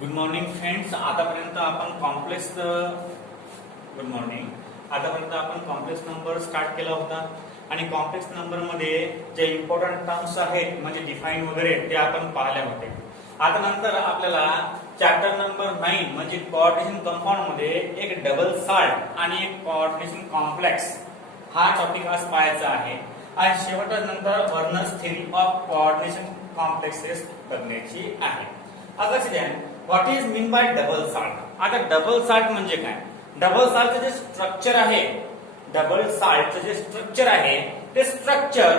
Good morning friends. आतापर्यंत आपण complex number start केला होता आणि कॉम्प्लेक्स नंबर मध्ये जे इम्पॉर्टंट टर्म्स आहेत म्हणजे डिफाइन वगैरे ते आपण पाहिले होते. आता नंतर आपल्याला चॅप्टर नंबर 9 म्हणजे कोऑर्डिनेशन कंपाऊंड मध्ये एक डबल साल्ट आणि एक कोऑर्डिनेशन कॉम्प्लेक्स हा टॉपिक आज पाहायचा आहे आणि शेवटनंतर Werner's theory of coordination complexes बघण्याची आहे. आता what is mean by double salt. आता डबल साल्ट म्हणजे काय? डबल साल्टचं जे स्ट्रक्चर आहे, ते स्ट्रक्चर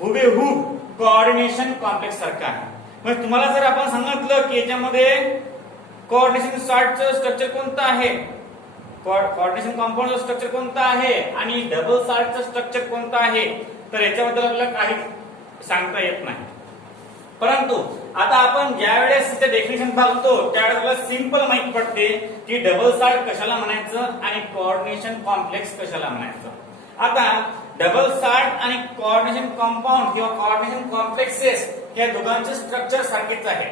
हुबेहूब कोऑर्डिनेशन कॉम्प्लेक्स सारखं आहे. म्हणजे तुम्हाला जर आपण सांगितलं की याच्यामध्ये कोऑर्डिनेशन साल्टचं स्ट्रक्चर कोणतं आहे, कोऑर्डिनेशन कंपाऊंडचं स्ट्रक्चर कोणतं आहे आणि डबल साल्टचं स्ट्रक्चर कोणतं आहे, तर याच्याबद्दल आपल्याला काही सांगता येत नाही. परंतु आता आपण ज्या वेळेस इथे डेफिनेशन बघतो त्यावेळेस आपल्याला सिंपल माहित पडते की डबल साल्ट कशाला म्हणायचं आणि कोऑर्डिनेशन कॉम्प्लेक्स कशाला म्हणायचं. आता डबल साल्ट आणि कोऑर्डिनेशन कंपाऊंड किंवा कोऑर्डिनेशन कॉम्प्लेक्सेस या दोघांचे स्ट्रक्चर सारखेच आहे.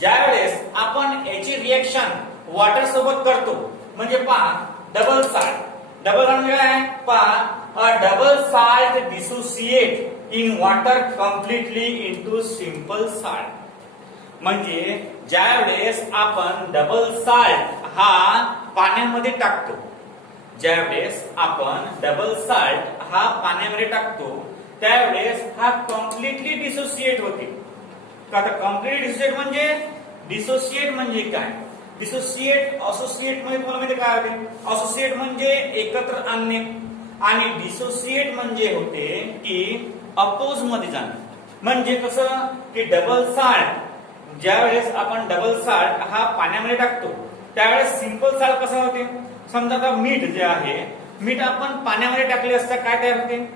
ज्या वेळेस आपण याची रिएक्शन वॉटर सोबत करतो म्हणजे पहा डबल साल्ट म्हणजे काय? पहा a double salt dissociate in water completely into simple salt. म्हणजे ज्या वेळेस आपण डबल साल्ट हा पाण्यामध्ये टाकतो, त्यावेळेस हा कम्प्लिटली डिसोसिएट होते. आता कम्प्लिटली डिसोसिएट म्हणजे काय? डिसोसिएट असोसिएट मध्ये तुम्हाला माहिती काय होते? असोसिएट म्हणजे एकत्र आणणे आणि डिसोसिएट म्हणजे होते की अपोज मध्ये जाणे. म्हणजे कसं की डबल साल्ट ज्या वेळेस आपण डबल साल्ट हा पाण्यामध्ये टाकतो त्यावेळेस सिंपल साल्ट कसं होते? समजा आता मीठ जे आहे, मीठ आपण पाण्यामध्ये टाकले असता काय तयार होते?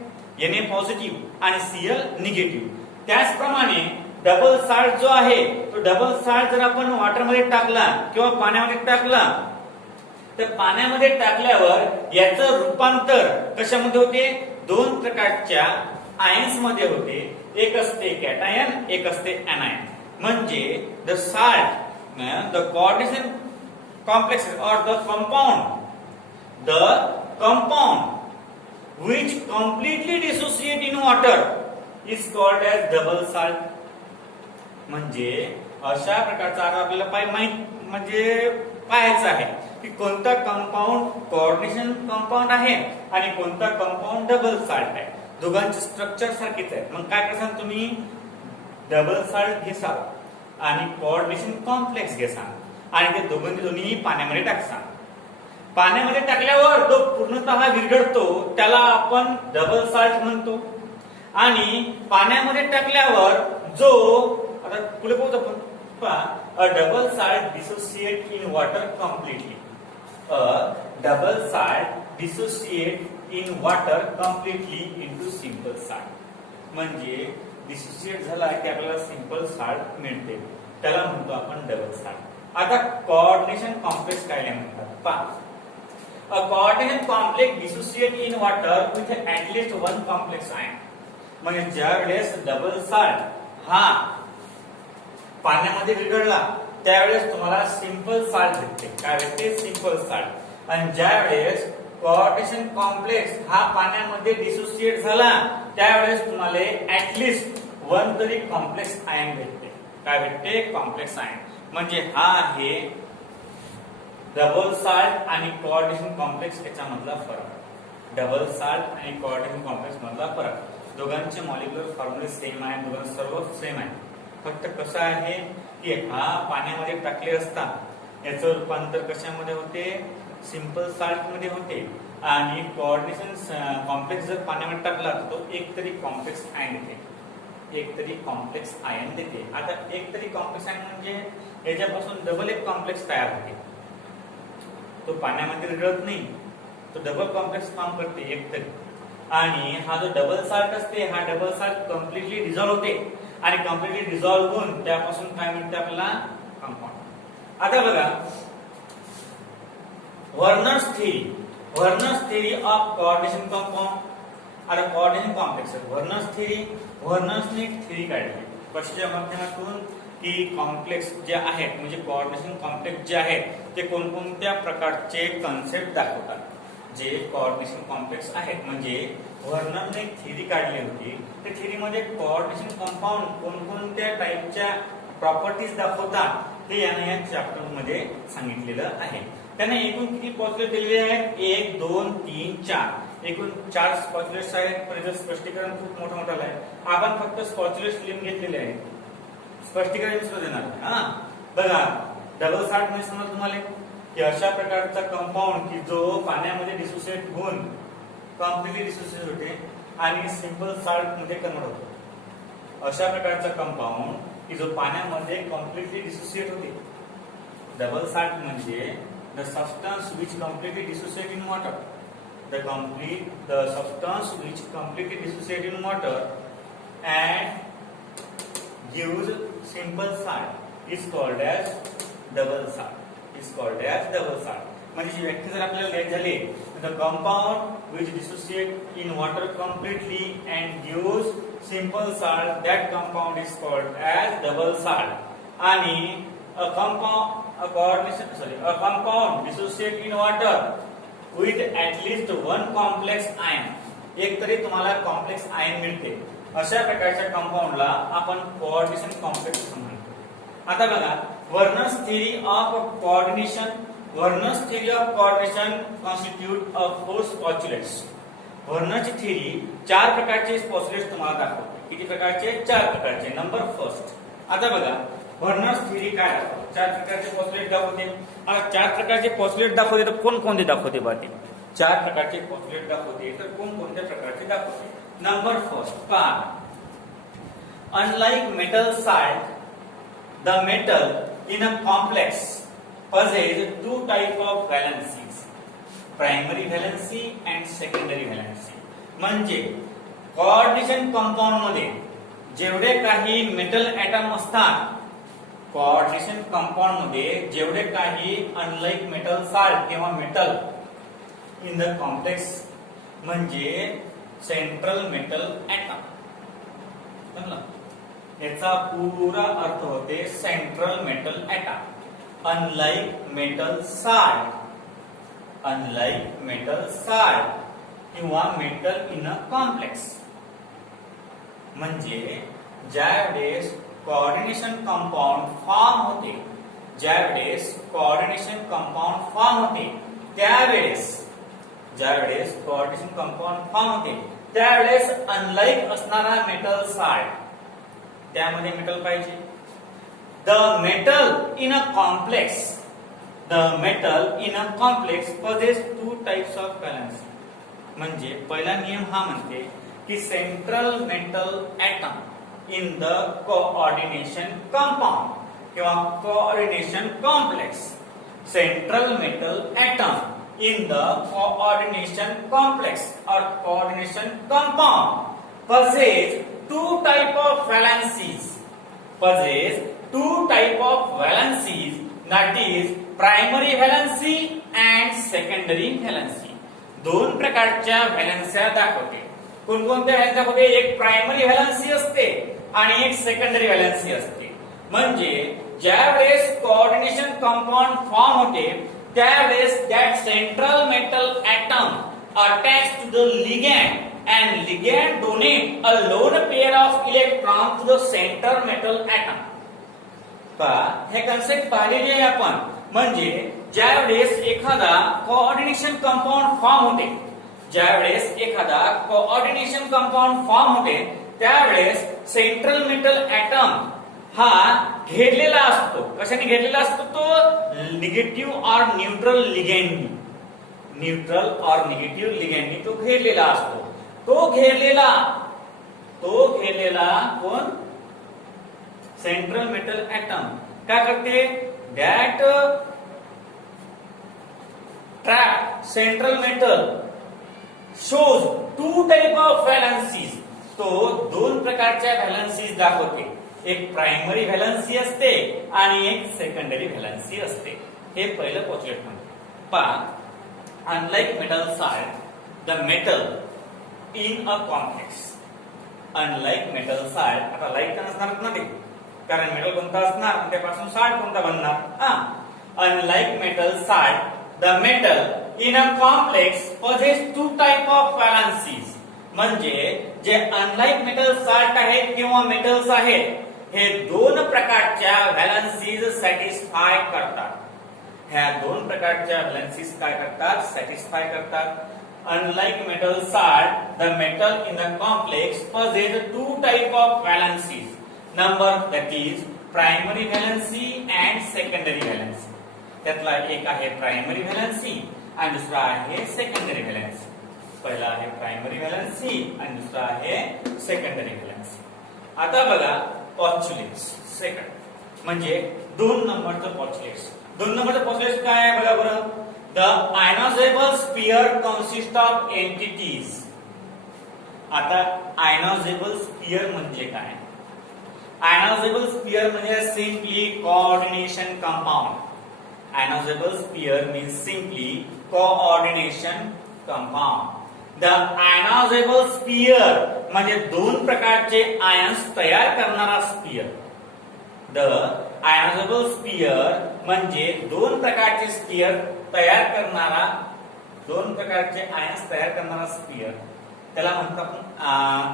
Na पॉझिटिव्ह आणि Cl निगेटिव्ह. त्याचप्रमाणे डबल साल्ट जो आहे तो डबल साल्ट जर आपण वॉटरमध्ये टाकला किंवा पाण्यामध्ये टाकला तर पाण्यामध्ये टाकल्यावर याचं रूपांतर कशामध्ये होते? दोन प्रकारच्या आयन्स मध्ये होते. एक असते कॅटायन, एक असते एनायन. म्हणजे the salt, the coordination complex और the compound which completely dissociate in water is called as double salt. म्हणजे अशा प्रकारचा आपल्याला पाहायचं आहे की कोणता कंपाऊंड कोऑर्डिनेशन कंपाऊंड आहे आणि कोणता कंपाऊंड डबल साल्ट आहे. दोघांचे स्ट्रक्चर सारखेच आहे. मग काय करसाल तुम्ही? डबल साल्ट घेसाल आणि कोऑर्डिनेशन कॉम्प्लेक्स घेसाल आणि ते दोन्ही पाण्यामध्ये टाकसाल. पाण्यामध्ये टाकल्यावर जो पूर्णतः विरघळतो त्याला आपण डबल साल्ट म्हणतो आणि पाण्यामध्ये टाकल्यावर जो आता पुढे पोहोच आपण a double salt dissociate in water completely. A double salt dissociate in water completely into simple salt. म्हणजे डिसोसिएट झाला की आपल्याला सिंपल साल्ट मिळते, त्याला म्हणतो आपण डबल साल्ट. आता कोऑर्डिनेशन कॉम्प्लेक्स काय म्हणतात पहा. A coordination complex dissociate in water with at least one complex ion. म्हणजे ज्या वेळेस डबल साल्ट हा पाण्यामध्ये विरघळला त्यावेळेस तुम्हाला सिंपल साल्ट भेटते. काय भेटते? Simple salt. आणि ज्या वेळेस कोऑर्डिनेशन कॉम्प्लेक्स हा पाण्यामध्ये डिसोसिएट झाला त्यावेळेस तुम्हाला ऍटलिस्ट वन तरी कॉम्प्लेक्स आयन भेटते. काय भेटते? Complex ion. म्हणजे हा आहे डबल साल्ट आणि कोऑर्डिनेशन कॉम्प्लेक्स याच्यामधला फरक. डबल साल्ट आणि कोऑर्डिनेशन कॉम्प्लेक्स मधला फरक. दोघांचे मॉलिक्युलर फॉर्म्युले सेम आहे, दोघांचे सर्व सेम आहे. फक्त कसं आहे की हा पाण्यामध्ये टाकले असता याचं रूपांतर कशामध्ये होते? सिंपल साल्ट मध्ये होते. आणि कोऑर्डिनेशन कॉम्प्लेक्स जर पाण्यामध्ये टाकला तर तो एक तरी कॉम्प्लेक्स आयन देते. आता एक तरी कॉम्प्लेक्स आयन म्हणजे याच्यापासून डबल एक कॉम्प्लेक्स तयार होते. तो पाण्यामध्ये विरघळत नाही, तो डबल कॉम्प्लेक्स फॉर्म करते एक तरी. आणि हा जो डबल साल्ट असते हा डबल साल्ट कम्प्लिटली डिझॉल्व्ह होते आणि कम्प्लिटली डिझॉल्व्ह होऊन त्यापासून काय मिळते आपल्याला? कंपाऊंड. आता बघा Werner's theory of coordination compound. आता कोऑर्डिनेशन कॉम्प्लेक्स वर्नर्सने एक थेरी काढली कशाच्या माध्यमातून की कॉम्प्लेक्स जे आहेत म्हणजे कोऑर्डिनेशन कॉम्प्लेक्स जे आहेत ते कोणकोणत्या प्रकारचे कन्सेप्ट दाखवतात. जे कोऑर्डिनेशन कॉम्प्लेक्स आहेत म्हणजे व्हर्नरने एक थिअरी काढली होती. त्या थिअरीमध्ये कोऑर्डिनेशन कंपाऊंड कोणकोणत्या टाईपच्या प्रॉपर्टीज दाखवतात ते याने या चॅप्टर मध्ये सांगितलेलं आहे. त्याने एकूण किती पॉस्युलेट दिलेले आहेत? 1 2 3 4 एकूण 4 पॉस्युलेट्स आहेत. पण स्पष्टीकरण खूप मोठं आहे. आपण फक्त पॉस्युलेट्स लिहून घेतलेले आहेत. स्पष्टीकरण दुसरं देणार हा. बघा डबल साल्ट म्हणजे समजा तुम्हाला की अशा प्रकारचा कंपाऊंड की जो पाण्यामध्ये डिसोसिएट होऊन कम्प्लिटली डिसोसिएट होते आणि सिंपल साल्ट मध्ये कन्वर्ट होतो. अशा प्रकारचा कंपाऊंड की जो पाण्यामध्ये कम्प्लिटली डिसोसिएट होते. डबल साल्ट म्हणजे the substance which completely dissociate in water. The substance which completely dissociate in water and gives simple salt is called as double salt. म्हणजे जी व्याख्या जर आपल्याला लिहायची झाली the compound which dissociate in water completely and gives simple salt, that compound is called as double salt. आणि a compound dissociate in water with at least one complex ion. एक तरी तुम्हाला कॉम्प्लेक्स आयन मिळते. अशा प्रकारच्या कंपाऊंडला आपण coordination complex असं म्हणतो. आता बघा Werner's theory of coordination. Werner's theory of coordination constitute of 4 postulates. व्हर्नरची थिअरी 4 प्रकारचे पॉस्युलेट्स तुम्हाला दाखवते. किती प्रकारचे? 4 प्रकारचे. Number first. आता बघा व्हर्नर्स थिअरी काय दाखवते? 4 प्रकारचे पॉस्युलेट दाखवते. 4 प्रकारचे पॉस्युलेट दाखवते तर कोणकोणते दाखवते? बाते 4 प्रकारचे पॉस्युलेट दाखवते तर कोणकोणत्या प्रकारचे दाखवते? नंबर फर्स्ट पहा. Unlike metal salt, the metal in a complex possess 2 type of valencies, primary valency and secondary valency. म्हणजे कोऑर्डिनेशन कंपाऊंड मध्ये जेवढे काही मेटल एटम असतात, कोऑर्डिनेशन कंपाऊंड मध्ये जेवढे काही अनलाइक मेटल साल्ट किंवा मेटल इन द कॉम्प्लेक्स म्हणजे सेंट्रल मेटल एटम. समजलं? याचा पूरा अर्थ होते central metal atom. Unlike metal salt किंवा मेटल इन अ कॉम्प्लेक्स म्हणजे ज्यावेळेस कोऑर्डिनेशन कंपाऊंड फॉर्म होते, त्यावेळेस अनलाइक असणारा मेटल साल्ट त्यामध्ये मेटल पाहिजे. The metal in a complex possess 2 types of valency. म्हणजे पहिला नियम हा म्हणते की central metal atom in the coordination compound किंवा coordination complex. Central metal atom in the coordination complex or coordination compound possess 2 type of valencies. That is primary valency and secondary valency. 2 प्रकारच्या व्हॅलेन्स्या दाखवते. कोणकोणत्या व्हॅलेन्सी दाखवते? एक primary valency असते आणि एक secondary valency असते. म्हणजे ज्यावेळेस कोऑर्डिनेशन कंपाऊंड फॉर्म होते त्यावेळेस that central metal atom attached to the ligand and ligand donate a lone pair of electrons to the center metal atom. हे कन्सेप्ट पाहिलेली आहे आपण. म्हणजे ज्यावेळेस एखादा कोऑर्डिनेशन कंपाऊंड फॉर्म होते त्यावेळेस सेंट्रल मेटल एटम हा घेरलेला असतो. कशाने घेरलेला असतो? तो निगेटिव्ह और न्यूट्रल लिगँडनी तो घेरलेला असतो. तो घेरलेला कोण? सेंट्रल मेटल एटम काय करते? That trap central metal shows 2 type of valencies. तो 2 प्रकारच्या व्हॅलेन्सीज दाखवते. एक प्रायमरी व्हॅलेन्सी असते आणि एक सेकंडरी व्हॅलेन्सी असते. हे पहिलं पोस्टुलेट म्हणतो. पहा unlike metal salt, the metal in a complex. Unlike metal salt आता लाईक नसणार ना ते कारण मेटल कोणता असणार आणि त्यापासून साल्ट कोणता बनणार. Unlike metal salt the metal in a complex possess two type of valencies. म्हणजे जे अनलाइक मेटल साल्ट आहेत किंवा मेटल्स आहेत हे दोन प्रकारच्या व्हॅलन्सीज सॅटिस्फाय करतात. ह्या दोन प्रकारच्या व्हॅलन्सीज काय करतात, सॅटिस्फाय करतात. Unlike metal salt, the metal in the complex possess two type of valencies. Number that is primary valency and secondary valency. त्यातला एक आहे प्रायमरी व्हॅलन्सी आणि दुसरा आहे सेकंडरी व्हॅलन्सी. पहिला आहे प्रायमरी व्हॅलन्सी आणि दुसरा आहे सेकंडरी व्हॅलन्सी. आता बघा पॉस्टुलेट्स सेकंड म्हणजे 2 नंबरचं पॉस्टुलेट्स. 2 नंबरचं पॉस्टुलेट्स काय आहे बघा बरं. The ionizable sphere consists of entities. आता ionizable sphere म्हणजे काय. Ionizable sphere म्हणजे simply coordination compound. Ionizable sphere means simply coordination compound. The ionizable sphere म्हणजे दोन प्रकारचे आयन्स तयार करणारा स्फियर. The ionizable sphere म्हणजे दोन प्रकारचे स्फियर तयार करणारा, दोन प्रकारचे आयन्स तयार करणारा स्फियर, त्याला म्हणतो आपण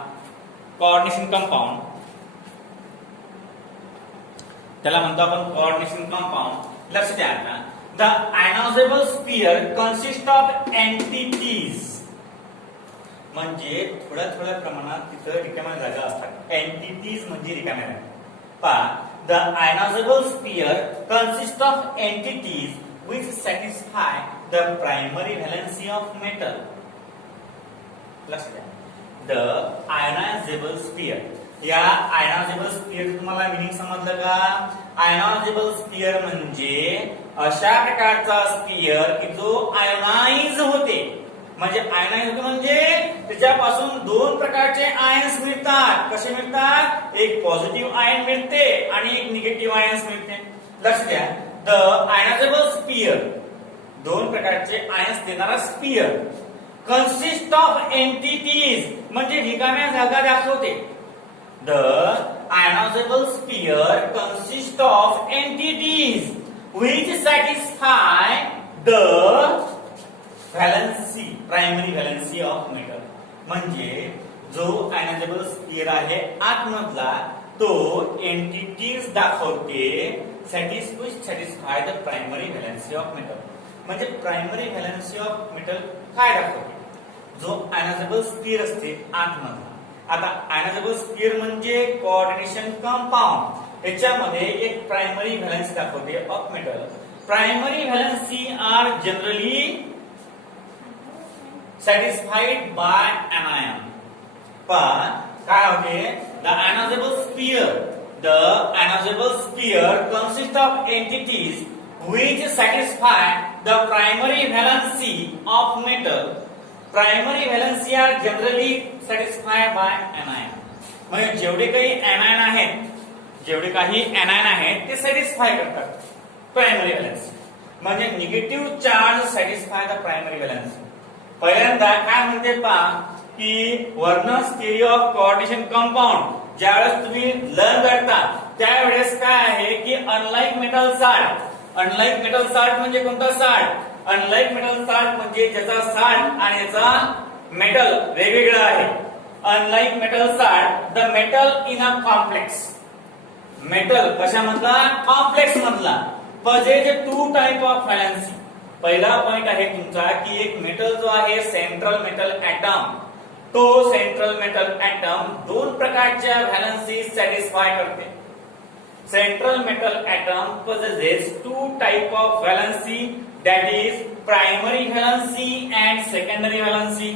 कोऑर्डिनेशन कंपाऊंड. त्याला म्हणतो आपण कोऑर्डिनेशन कंपाऊंड. लक्ष द्या आता. The आयनायझेबल sphere consist of entities. म्हणजे थोड्या प्रमाणात तिथं रिकाम्या जागा असतात. एंटिटीज म्हणजे रिकाम्या जागा. पहा, the ionizable sphere consists of entities which satisfy the primary valency of metal. लक्ष द्या. The ionizable sphere. या ionizable sphere तुम्हाला मीनिंग समजलं का. ionizable sphere म्हणजे अशा प्रकारचा स्फियर की जो आयोनाइज होते. म्हणजे आयोनाइज होते म्हणजे त्याच्यापासून दोन प्रकारचे आयन्स मिळतात. कसे मिळतात. एक पॉझिटिव्ह आयन मिळते आणि एक निगेटिव्ह आयन्स मिळते. लक्ष द्या. द आयनायझेबल स्फियर दोन प्रकारचे आयन्स देणारा स्फियर कन्सिस्ट ऑफ एंटिटीज म्हणजे रिकाम्या जागा दाखवते. The आयनायझेबल sphere consist of entities which satisfy the valency, primary valency of metal. म्हणजे जो आयनायझेबल स्फियर आहे आतमधला तो एंटिटीज दाखवते satisfy the primary valency of metal. म्हणजे प्रायमरी व्हॅलन्सी ऑफ मेटल काय दाखवते. जो आयनायझेबल स्फियर असते आतमधला. आता आयनायझेबल स्फियर म्हणजे कोऑर्डिनेशन कंपाऊंड. याच्यामध्ये एक प्रायमरी व्हॅलन्सी दाखवते of metal. Primary valency are generally satisfied by anion. पण काय होते. the ionizable sphere consists of entities which satisfy the primary valency of metal. Primary valency are generally satisfied by anion. म्हणजे जेवढे काही anion आहेत ते satisfy करतात primary valency. म्हणजे negative charge satisfy the primary valency. पहिल्यांदा काय म्हणते पहा की Werner's theory of coordination compound ज्यावेळेस तुम्ही लर्न करता त्यावेळेस काय आहे की unlike metal salt. Unlike metal salt म्हणजे कोणता साल्ट. अनलाइक मेटल साल्ट म्हणजे ज्याचा साल्ट आणि याचा मेटल वेगवेगळा आहे. Unlike metal salt the metal in a complex. Metal कशामधला. कॉम्प्लेक्स मधला. possess two type of valency. पहिला पॉइंट आहे तुमचा की एक मेटल जो आहे सेंट्रल मेटल ऍटम तो सेंट्रल मेटल ऍटम दोन प्रकारच्या व्हॅलन्सी सॅटिस्फाय करते. Central metal atom possesses two type of valency that is primary valency and secondary valency.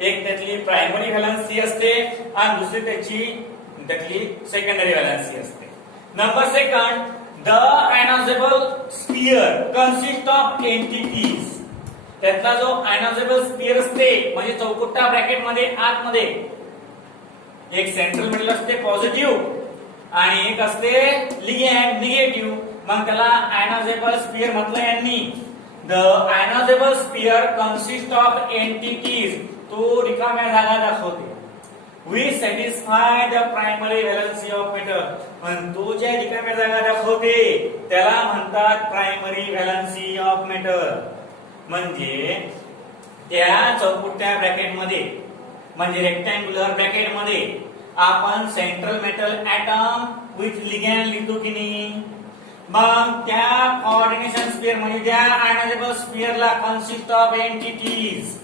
एक त्यातली प्रायमरी व्हॅलन्सी असते आणि दुसरी त्यातली सेकंडरी व्हॅलन्सी असते. Number second the ionizable sphere consists of entities. त्यातला जो ionizable sphere असते म्हणजे चौकोटा ब्रॅकेट मध्ये आतमध्ये एक सेंट्रल मेटल असते पॉझिटिव्ह आणि एक असते लिगॅंड निगेटिव्ह. मग त्याला ionizable sphere म्हटलं यांनी. the ionizable sphere consists of entities. तो रिकाम्या जागा दाखवते. we satisfy the primary valency of metal. पण तो ज्या रिकाम्या जागा दाखवते त्याला म्हणतात प्रायमरी व्हॅलन्सी ऑफ मेटल. म्हणजे त्या चौकुट्या ब्रॅकेट मध्ये म्हणजे रेक्टँग्युलर ब्रॅकेट मध्ये आपण central metal atom with ligand लिहितो की नाही. मग त्या कोऑर्डिनेशन स्फियर म्हणजे त्या आयनायझेबल स्फियरला कन्सिस्ट ऑफ एंटिटीज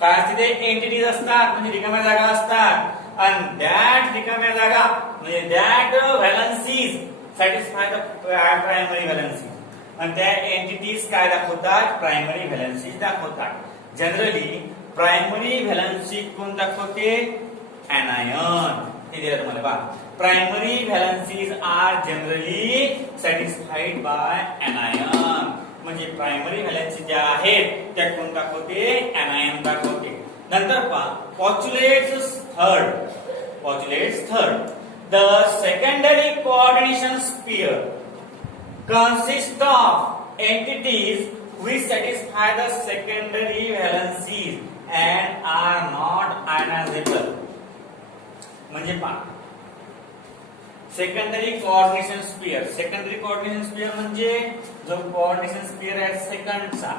काय असते ते एंटिटीज असतात म्हणजे रिकाम्या जागा असतात. आणि दॅट रिकाम्या जागा म्हणजे that valencies satisfy the primary valency. आणि त्या एंटिटीज काय दाखवतात प्रायमरी व्हॅलन्सीज दाखवतात. जनरली प्रायमरी व्हॅलन्सी कोण दाखवते anion. हे दिलं तुम्हाला बघा. Primary valencies are generally satisfied by anion. म्हणजे प्रायमरी व्हॅलन्सी ज्या आहेत त्या कोण दाखवते anion दाखवते. नंतर पहा postulates third. The secondary coordination sphere consists of entities which satisfy the secondary valencies and are not ionizable. म्हणजे पहा सेकंडरी कोऑर्डिनेशन स्फियर म्हणजे जो कोऑर्डिनेशन स्फियर आहे सेकंडचा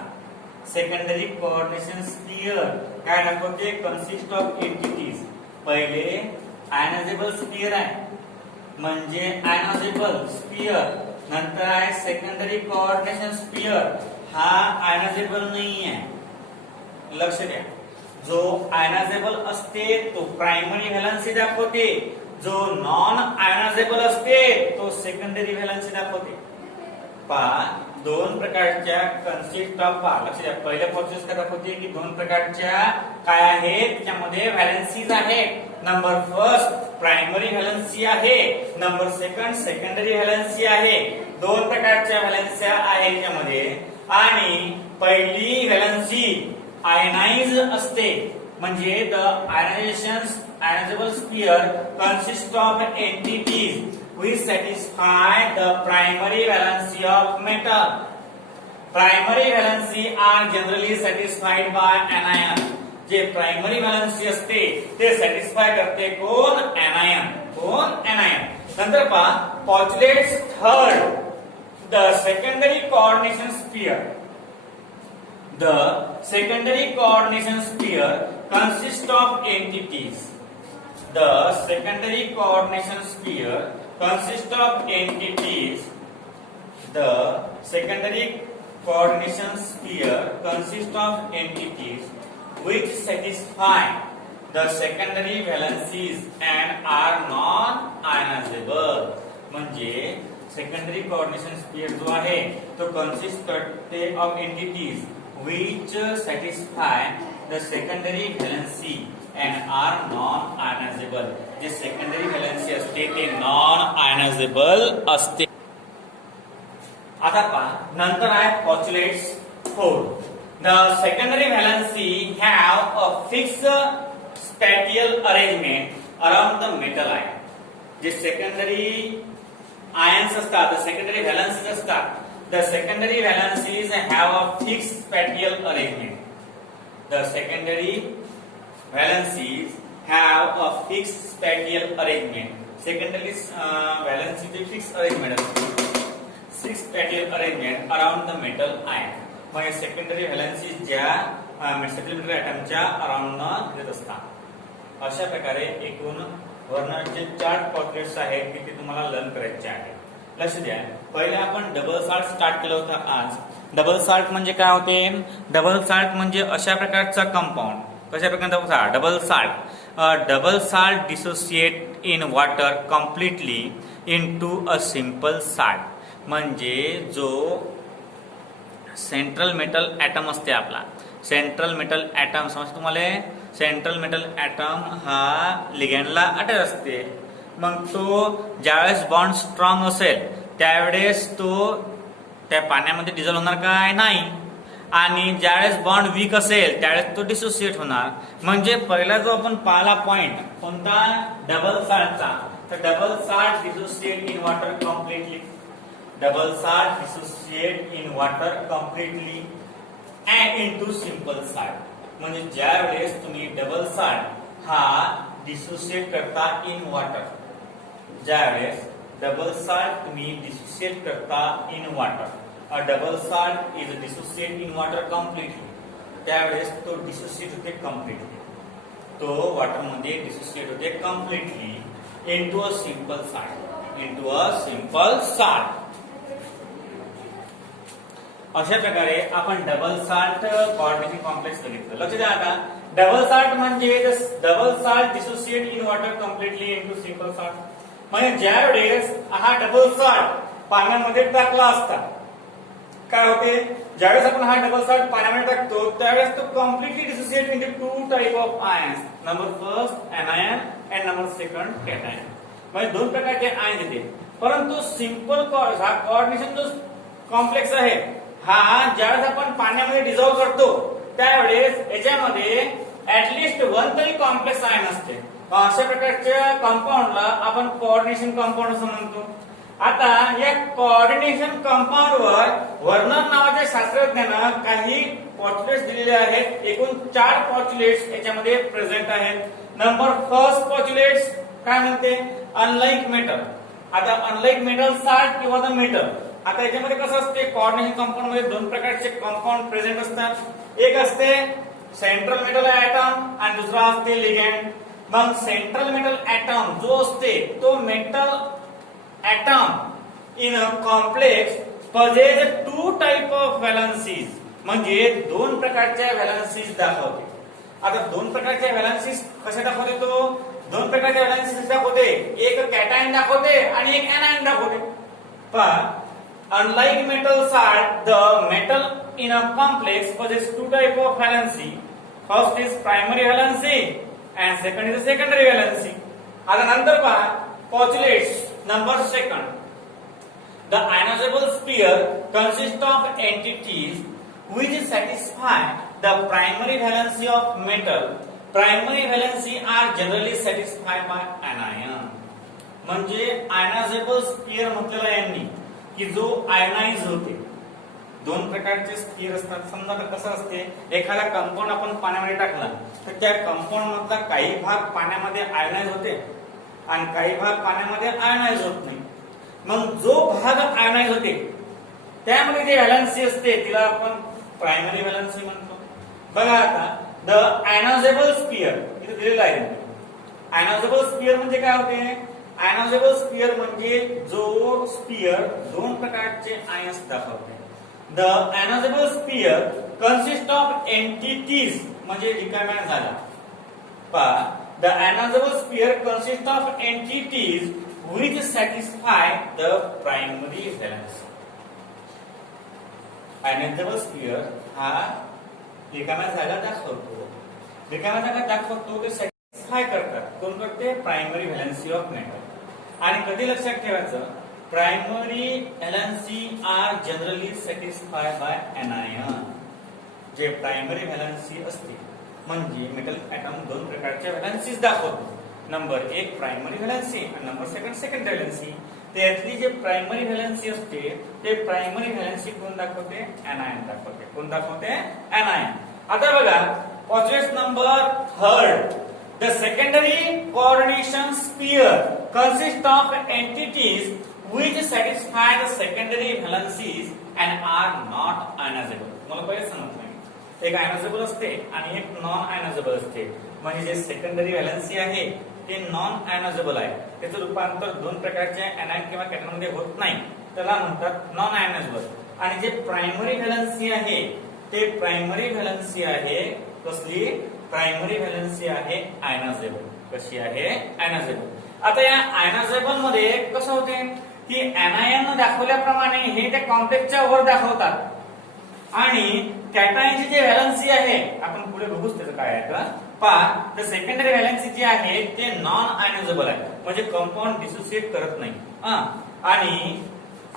सेकंडरी कोऑर्डिनेशन स्फियर काय दाखवते कन्सिस्ट ऑफ एंटिटीज. पहिले आयनायझेबल स्फियर आहे म्हणजे आयनायझेबल स्फियर. नंतर आहे सेकंडरी कोऑर्डिनेशन स्फियर हा आयनायझेबल नाही आहे. लक्ष द्या जो आयनायझेबल असते तो प्रायमरी व्हॅलन्सी दाखवते. जो नॉन आयनायझेबल असते तो सेकंडरी व्हॅलन्सी दाखवते. पहा दोन प्रकारच्या कन्सिस्ट ऑफ लक्ष द्या पहिल्या प्रोसेस काय दाखवते की दोन प्रकारच्या काय आहेत त्याच्यामध्ये व्हॅलन्सीज आहेत. नंबर फर्स्ट प्रायमरी व्हॅलन्सी आहे. नंबर सेकंड सेकंडरी व्हॅलन्सी आहे. दोन प्रकारच्या व्हॅलन्स्या आहेत त्यामध्ये. आणि पहिली व्हॅलन्सी आयनाइज असते म्हणजे the आयनायझेबल sphere consist of entities which satisfy the primary valency of metal. Primary valency are generally satisfied by anion. जे प्रायमरी व्हॅलन्सी असते ते सॅटिस्फाय करते कोण anion. नंतर पहा postulates third. The secondary coordination sphere consists of entities. The secondary coordination sphere consists of entities. The secondary coordination sphere consists of entities which satisfy the secondary valencies and are non-ionizable. म्हणजे secondary coordination sphere जो आहे तो consist करते of entities which satisfy the secondary valency and are non-ionizable. जे secondary valency असते ते non आयनायझेबल असते. आता पहा नंतर आहे postulates fourth. The secondary valency have a fix spatial arrangement around the metal ion. जे सेकंडरी आयन्स असतात सेकंडरी व्हॅलन्सीज असतात. The secondary valencies have a fix spatial arrangement. The secondary valencies have a fixed spatial arrangement. Secondary valency fixed arrangement fixed spatial arrangement around the metal ion. म्हणजे secondary व्हॅलन्सीज ज्या metal ॲटमच्या around फिरत असतात. अशा प्रकारे एकूण वर्णचे 4 pockets आहेत की ते तुम्हाला लर्न करायचे आहेत. लक्ष द्या पहिले आपण डबल साल्ट स्टार्ट केलं होतं आज. डबल साल्ट म्हणजे काय होते डबल साल्ट म्हणजे अशा प्रकारचा कंपाऊंड. कशा प्रकारचा double salt dissociate in water completely into a simple salt. म्हणजे जो सेंट्रल मेटल ॲटम असते आपला सेंट्रल मेटल ॲटम समज तुम्हाला सेंट्रल मेटल ॲटम हा लिगॅंडला अटॅच असते. मग तो ज्यावेळेस बॉन्ड स्ट्रॉंग असेल त्यावेळेस तो त्या पाण्यामध्ये डिझॉल्व होणार काय नाही. आणि ज्यावेळेस बॉन्ड वीक असेल त्यावेळेस तो डिसोसिएट होणार. म्हणजे पहिला जो आपण पाहिला पॉइंट कोणता डबल साल्टचा तर double salt dissociate in water completely. Double salt dissociate in water completely and into simple salt. म्हणजे ज्या वेळेस तुम्ही डबल साल्ट हा डिसोसिएट करता इन वॉटर, ज्यावेळेस डबल साल्ट तुम्ही डिसोसिएट करता in water, a double salt is dissociate in water completely, त्यावेळेस तो डिसोसिएट होते कम्प्लिटली, तो वॉटर मध्ये डिसोसिएट होते completely into a simple salt, into a simple salt. अशा प्रकारे आपण डबल साल्ट कोऑर्डिनेशन कॉम्प्लेक्स बघितलं. लक्ष द्या आता, डबल साल्ट म्हणजे double salt dissociate in water completely into simple salt. म्हणजे ज्या वेळेस हा डबल साल्ट पाण्यामध्ये टाकला असता काय होते, ज्यावेळेस आपण हा डबल साल्ट पाण्यामध्ये टाकतो त्यावेळेस तो completely dissociate into two type of ions, number first anion and number second cation. म्हणजे दोन प्रकारचे आयन येते. परंतु सिंपल हा कोऑर्डिनेशन जो कॉम्प्लेक्स आहे हा ज्यावेळेस आपण पाण्यामध्ये डिझॉल्व्ह करतो त्यावेळेस याच्यामध्ये ऍटलिस्ट वन तरी कॉम्प्लेक्स आयन असते. अशा प्रकारच्या कंपाऊंडला आपण कोऑर्डिनेशन कंपाऊंड असं म्हणतो. आता या कोऑर्डिनेशन कंपाऊंडवर वर्नर नावाच्या शास्त्रज्ञानं काही पॉच्युलेट्स दिलेले आहेत. एकूण 4 पॉच्युलेट्स याच्यामध्ये प्रेझेंट आहेत. नंबर फर्स्ट पॉच्युलेट्स काय म्हणते, अनलाइक मेटल. आता अनलाइक मेटल साल्ट किंवा द मेटल. आता याच्यामध्ये कसं असते, कोऑर्डिनेशन कंपाऊंड मध्ये दोन प्रकारचे कंपाऊंड प्रेझेंट असतात. एक असते सेंट्रल मेटल ऍटम आणि दुसरा असते लिगँड. मग सेंट्रल मेटल ऍटम जो असते तो metal atom in a complex possesses 2 type of valencies, म्हणजे दोन प्रकारच्या व्हॅलन्सीज दाखवते. आता दोन प्रकारच्या व्हॅलन्सीज कशा दाखवते, तो दोन प्रकारच्या व्हॅलन्सीज दाखवते. एक कॅटायन दाखवते आणि एक एनायन दाखवते. पण unlike metal salt, the metal in a complex possesses 2 type of valency. First is primary valency and second is secondary valency. आता नंतर पहा postulates number second. The ionizable sphere consists of entities which satisfy the primary valency of metal. Primary valency are generally satisfied by anion. म्हणजे ionizable sphere म्हटलेला यांनी की जो ionise होते. दोन प्रकारचे स्फिअर असतात. समजा तर कसं असते, एखादा कंपाऊंड आपण पाण्यामध्ये टाकला तर त्या कंपाऊंड मधला काही भाग पाण्यामध्ये आयनाइज होते आणि काही भाग पाण्यामध्ये आयनाइज होत नाही. मग जो भाग आयनाइज होते त्यामध्ये जी व्हॅलन्सी असते तिला आपण प्रायमरी व्हॅलन्सी म्हणतो. बघा आता द आयनायझेबल स्फिअर इथे दिलेला आहे. आयनायझेबल स्फिअर म्हणजे काय होते, आयनायझेबल स्फिअर म्हणजे जो स्फिअर दोन प्रकारचे आयन्स दाखवते. The ionisable sphere consist of entities म्हणजे रिकाम्या झाला. पहा the ionisable sphere consist of entities which satisfy the primary valence. Ionisable sphere हा रिकाम्या जागा दाखवतो. रिकाम्या जागा दाखवतो ते सॅटिस्फाय करतात. कोण करते, प्रायमरी व्हॅलन्सी ऑफ मेटल. आणि कधी लक्षात ठेवायचं, primary valency are generally satisfy by anion. जे प्रायमरी व्हॅलन्सी असते म्हणजे मेटल ऍटम दोन प्रकारच्या व्हॅलन्सीज दाखवतो. नंबर 1 प्रायमरी व्हॅलन्सी आणि नंबर 2 सेकंडरी व्हॅलन्सी. त्यातली जे प्रायमरी व्हॅलन्सी असते ते प्रायमरी व्हॅलन्सी कोण दाखवते, एनायन दाखवते. कोण दाखवते, एनायन. आता बघा पॉच्युलेट्स number 3. The secondary coordination sphere consists of entities which satisfy the secondary valencies and are not ionizable. मला पहिले सांगितलं एक आयनायझेबल असते आणि एक नॉन आयनायझेबल असते. म्हणजे जे सेकंडरी व्हॅलन्सी आहे ते नॉन आयनायझेबल आहे. त्याचं रूपांतर दोन प्रकारच्या एनायन किंवा कॅटन मध्ये होत नाही, त्याला म्हणतात नॉन आयनायझेबल. आणि जे प्रायमरी व्हॅलन्सी आहे ते प्रायमरी व्हॅलन्सी आहे कसली, प्रायमरी व्हॅलन्सी आहे आयनायझेबल. कशी आहे, आयनायझेबल. आता या आयनायझेबल मध्ये कसं होते की एनायन दाखवल्याप्रमाणे हे त्या कॉम्प्लेक्सच्या वर दाखवतात आणि कॅटायनची जी व्हॅलन्सी आहे आपण पुढे बघूच त्याचं काय आहे का. पहा द सेकंडरी व्हॅलन्सी जी आहे ते नॉन आयनायझेबल आहे म्हणजे कंपाऊंड डिसोसिएट करत नाही. आणि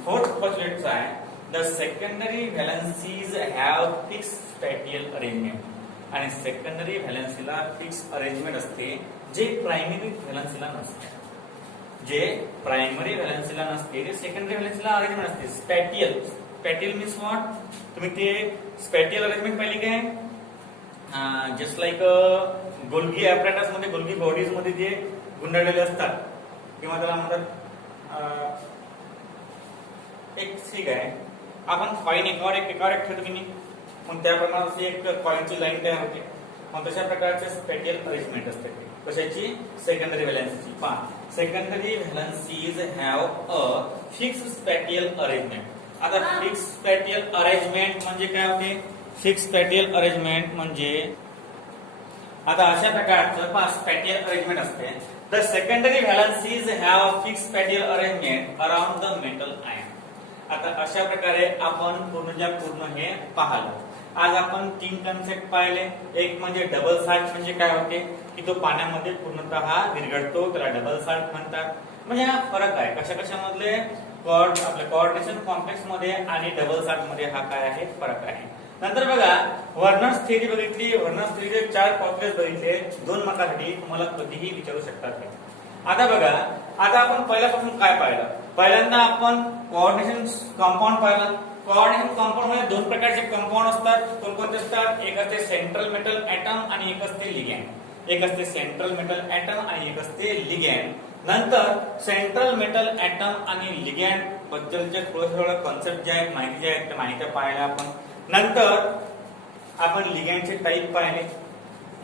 फोर्थ पॉच्युलेटचा आहे the secondary valencies have fix spatial arrangement. आणि सेकंडरी व्हॅलन्सीला फिक्स अरेंजमेंट असते जे प्रायमरी व्हॅलन्सीला नसते. जे प्रायमरी व्हॅलन्सीला नसते ते सेकंडरी व्हॅलन्सीला अरेंजमेंट असते. स्पॅटियल, स्पॅटियल मीन्स व्हॉट, तुम्ही ते स्पॅटियल अरेंजमेंट पाहिली काय, जस्ट लाईक गोल्गी ऍपरेटस मध्ये, गोल्गी बॉडीज मध्ये जे गुंडाळलेले असतात किंवा त्याला म्हणतात एक ठीक आहे, आपण कॉइन एकावर एक ठेवतो की नाही, मग त्याप्रमाणे एक कॉइनची लाईन तयार होते. मग तशा प्रकारचे स्पॅटियल अरेंजमेंट असते. कशाची? सेकंडरी व्हॅलेन्सीची. पहा, secondary valencies have a fix spatial arrangement. आता फिक्स स्पॅटियल अरेंजमेंट म्हणजे काय होते? फिक्स स्पॅटियल अरेंजमेंट म्हणजे आता अशा प्रकारचं पहा स्पॅटियल अरेंजमेंट असते. The secondary valencies have a fix spatial arrangement around the metal ion. आता अशा प्रकारे आपण पूर्ण हे पाहिलं. आज आपण 3 कन्सेप्ट पाहिले. एक म्हणजे डबल साल्ट म्हणजे काय होते की तो पाण्यामध्ये पूर्णतः विरघळतो, त्याला डबल साल्ट म्हणतात. म्हणजे हा फरक आहे कशामधले, आपल्या कोऑर्डिनेशन कॉम्प्लेक्स मध्ये आणि डबल साल्ट मध्ये हा काय आहे, फरक आहे. नंतर बघा व्हर्नर्स थिअरी बघितली. व्हर्नर्स थिअरीचे 4 फॉर्म्युले बघितले. 2 मार्कासाठी तुम्हाला कधीही विचारू शकतात. आता बघा, आता आपण पहिल्यापासून काय पाहिलं? पहिल्यांदा आपण कोऑर्डिनेशन कंपाऊंड पाहिलं. कोऑर्डिनेशन कंपाऊंड मध्ये 2 प्रकारचे कंपाऊंड असतात. कोणकोणते असतात? एक असते सेंट्रल मेटल ऍटम आणि एक असते लिगॅंड. एक असते सेंट्रल मेटल ऍटम आणि एक असते लिगॅंड. नंतर सेंट्रल मेटल ऍटम आणि लिगॅंड बद्दलचे थोडं कॉन्सेप्ट जे आहेत, माहिती जे आहेत, त्या माहिती पाहिल्या आपण. नंतर आपण लिगॅंडचे टाईप पाहिले.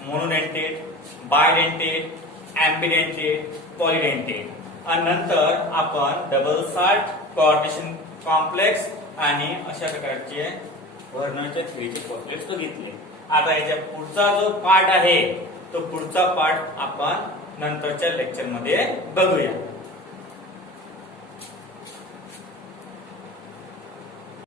Monodentate, bidentate, एम्बिडेंटेट, पॉलिडेंटेट. आणि नंतर आपण डबल साल्ट, कोऑर्डिनेशन कॉम्प्लेक्स आणि अशा प्रकारचे व्हर्नरच्या थिअरीचे कॉम्प्लेक्स बघितले. आता याच्या पुढचा जो पार्ट आहे तो पुढचा पार्ट आपण नंतरच्या लेक्चर मध्ये बघूया.